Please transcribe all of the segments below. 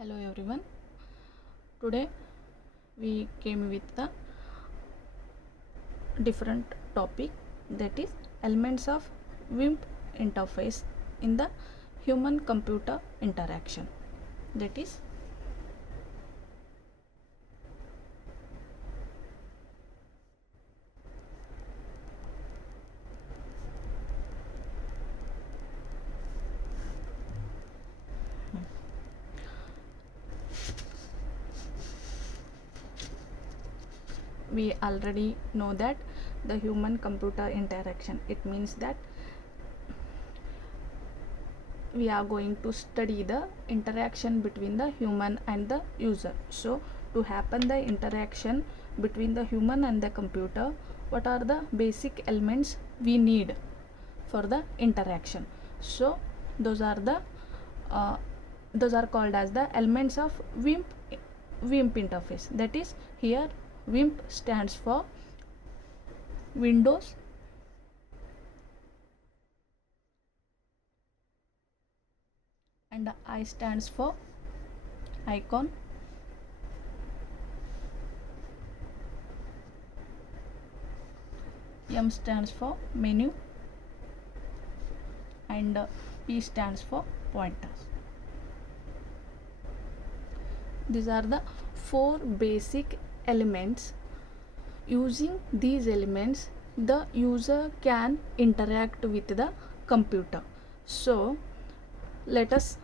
Hello everyone. Today we came with the different topic, that is elements of WIMP interface in the human computer interaction. That is we already know that the human computer interaction, it means that we are going to study the interaction between the human and the user. So to happen the interaction between the human and the computer, what are the basic elements we need for the interaction? So those are called as the elements of WIMP interface. That is, here WIMP stands for Windows and I stands for icon, M stands for menu, and P stands for pointers. These are the four basic elements. Using these elements, the user can interact with the computer. So let us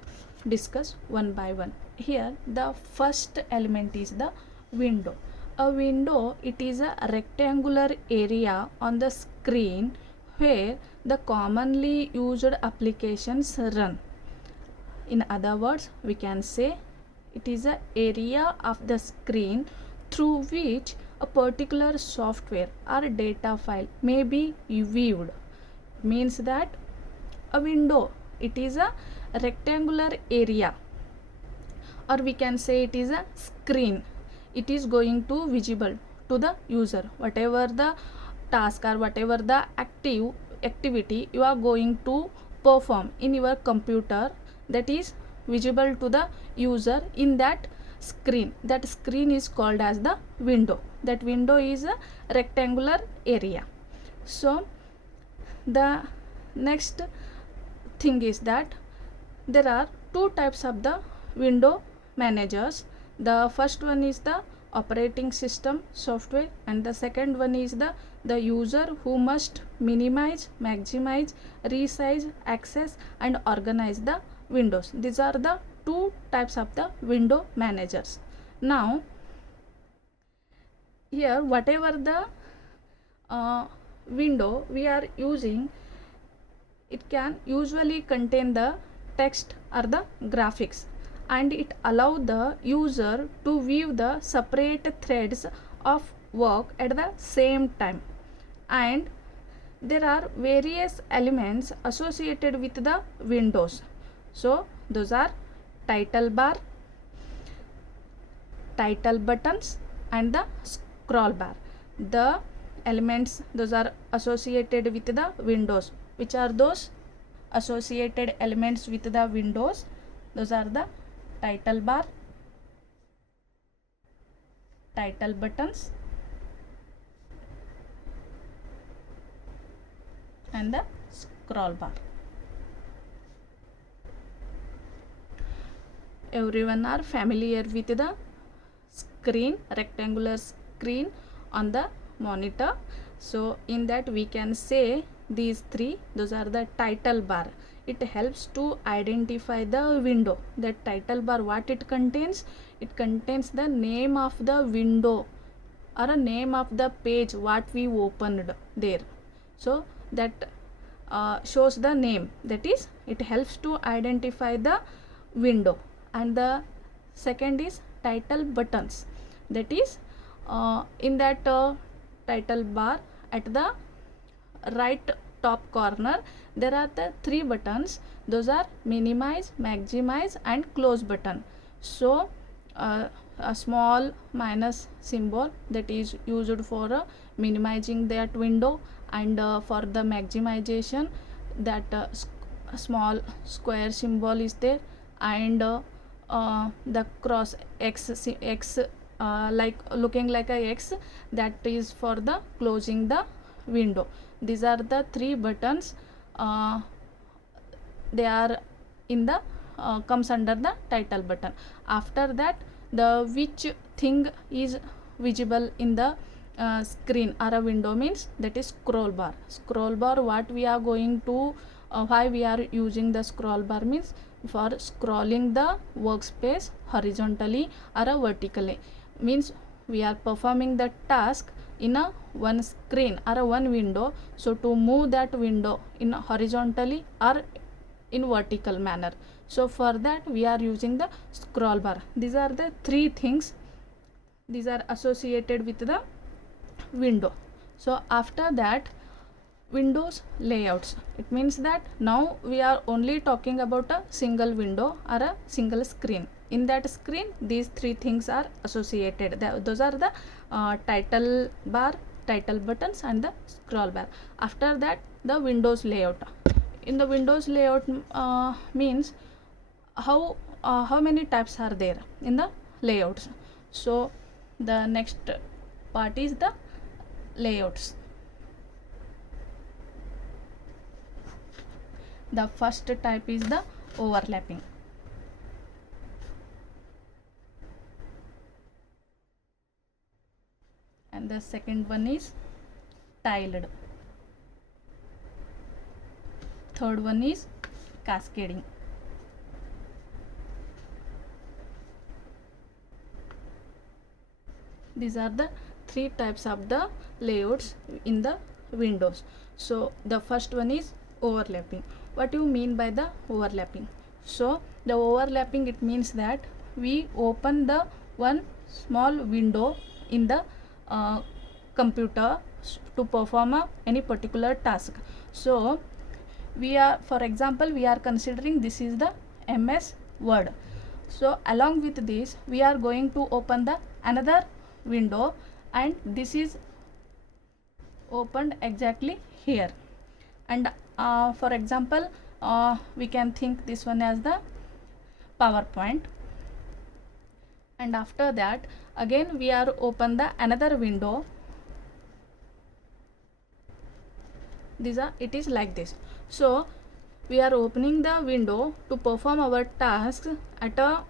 discuss one by one. Here the first element is the window. A window, it is a rectangular area on the screen where the commonly used applications run. In other words, we can say it is an area of the screen through which a particular software or data file may be viewed. Means that a window, it is a rectangular area, or we can say it is a screen. It is going to visible to the user. Whatever the task or whatever the activity you are going to perform in your computer, that is visible to the user in that screen. That screen is called as the window. That window is a rectangular area. So the next thing is that there are two types of the window managers. The first one is the operating system software, and the second one is the user who must minimize, maximize, resize, access and organize the windows. These are the two types of the window managers. Now here, whatever the window we are using, it can usually contain the text or the graphics, and it allow the user to view the separate threads of work at the same time. And there are various elements associated with the windows. So those are title bar, title buttons and the scroll bar. The elements, those are associated with the windows. Which are those associated elements with the windows? Those are the title bar, title buttons and the scroll bar. Everyone are familiar with the screen, rectangular screen on the monitor. So in that we can say these three, those are the title bar. It helps to identify the window. That title bar, what it contains? It contains the name of the window or a name of the page what we opened there. So that shows the name. That is, it helps to identify the window. And the second is title buttons. That is, in that title bar at the right top corner there are the three buttons. Those are minimize, maximize and close button. So a small minus symbol, that is used for minimizing that window, and for the maximization, that small square symbol is there, and the cross x like looking like a x, that is for the closing the window. These are the three buttons. They are in the comes under the title button. After that, the which thing is visible in the screen or a window means that is scroll bar. Scroll bar, what we are going to why we are using the scroll bar means for scrolling the workspace horizontally or vertically, means we are performing the task in a one screen or a one window. So to move that window in horizontally or in vertical manner, so for that we are using the scroll bar. These are the three things, these are associated with the window. So after that, windows layouts, it means that now we are only talking about a single window or a single screen. In that screen, these three things are associated. Those are the title bar, title buttons and the scroll bar. After that, the windows layout. In the windows layout means how many types are there in the layouts. So the next part is the layouts. The first type is the overlapping. And the second one is tiled. Third one is cascading. These are the three types of the layouts in the windows. So the first one is overlapping. What do you mean by the overlapping? So the overlapping, it means that we open the one small window in the computer to perform any particular task. So we are, for example, we are considering this is the MS Word. So along with this, we are going to open the another window, and this is opened exactly here. And for example, we can think this one as the PowerPoint. And after that, again we are open the another window. These are, it is like this. So we are opening the window to perform our tasks at a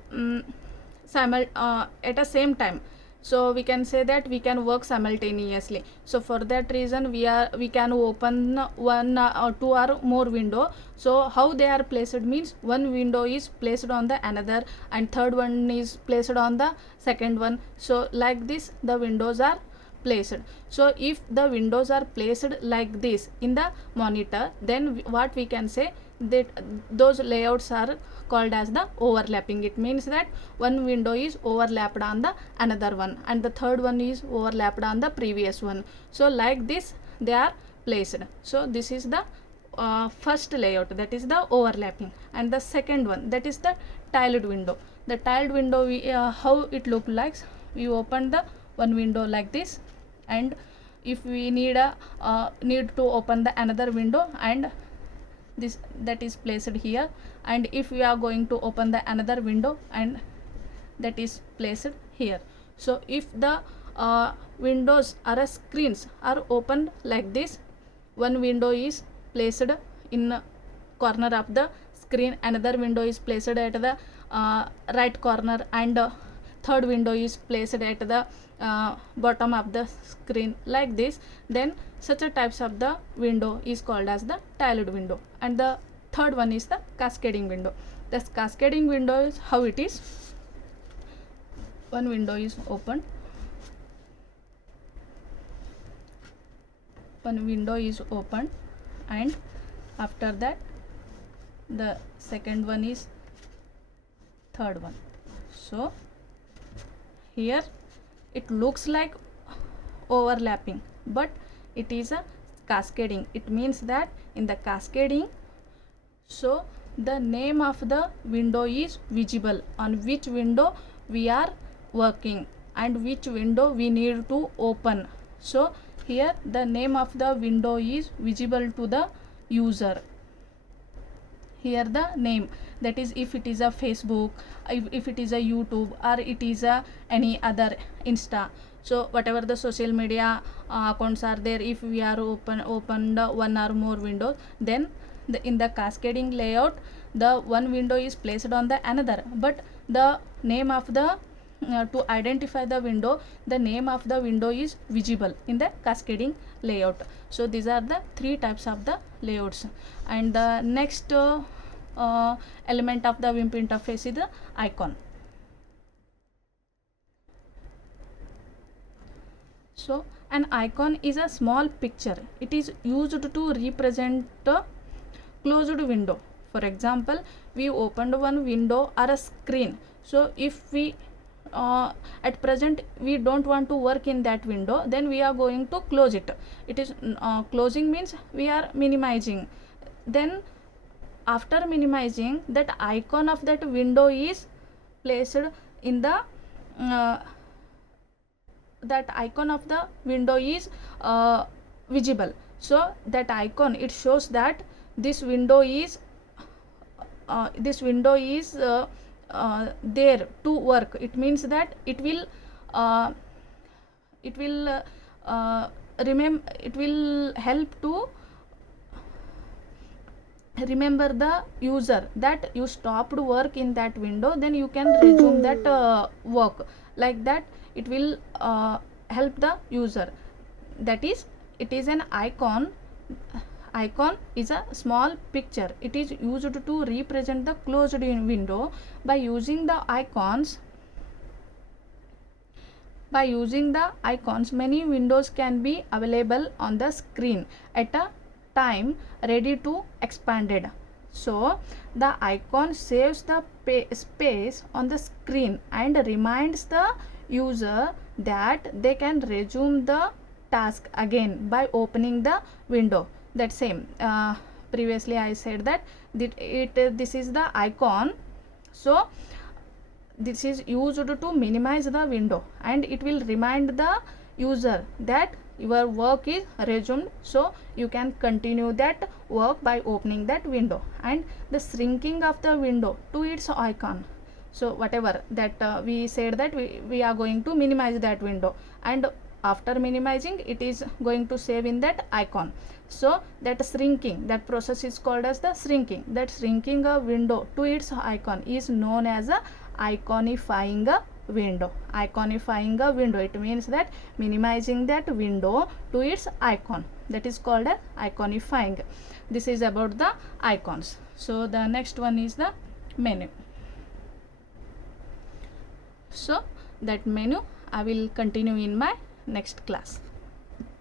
at a same time. So we can say that we can work simultaneously. So for that reason, we can open one or two or more window. So how they are placed means one window is placed on the another, and third one is placed on the second one. So like this the windows are placed. So if the windows are placed like this in the monitor, then what we can say that those layouts are called as the overlapping. It means that one window is overlapped on the another one, and the third one is overlapped on the previous one. So like this they are placed. So this is the first layout, that is the overlapping. And the second one, that is the tiled window. The tiled window, how it look like, we open the one window like this, and if we need to open the another window, and this that is placed here. And if we are going to open the another window, and that is placed here. So if the windows or screens are opened like this, one window is placed in corner of the screen, another window is placed at the right corner, and third window is placed at the bottom of the screen, like this, then such a types of the window is called as the tiled window. And the third one is the cascading window. The cascading window is how it is. One window is opened, and after that the second one is third one. So here it looks like overlapping, but it is a cascading. It means that in the cascading, so the name of the window is visible, on which window we are working and which window we need to open. So here the name of the window is visible to the user here the name, that is if it is a Facebook, if it is a YouTube, or it is a any other Insta. So whatever the social media accounts are there, if we are opened one or more windows, then in the cascading layout the one window is placed on the another, but the name of the to identify the window, the name of the window is visible in the cascading layout. So these are the three types of the layouts. And the next element of the WIMP interface is the icon. So an icon is a small picture. It is used to represent a closed window. For example, we opened one window or a screen. So if we at present we don't want to work in that window, then we are going to close it. It is closing means we are minimizing. Then after minimizing, that icon of that window is placed in the that icon of the window is visible. So that icon, it shows that this window is there to work. It means that it will help to remember the user that you stopped work in that window, then you can resume that work. Like that it will help the user. That is, it is an icon. Icon is a small picture. It is used to represent the closed window. By using the icons, many windows can be available on the screen at a time, ready to expanded. So the icon saves the space on the screen and reminds the user that they can resume the task again by opening the window. That same previously I said that this is the icon. So this is used to minimize the window, and it will remind the user that your work is resumed, so you can continue that work by opening that window. And the shrinking of the window to its icon. So whatever that we said that we are going to minimize that window, and after minimizing it is going to save in that icon. So that shrinking, that process is called as the shrinking. That shrinking a window to its icon is known as a iconifying a window. Iconifying a window, it means that minimizing that window to its icon. That is called as iconifying. This is about the icons. So the next one is the menu. So that menu I will continue in my next class.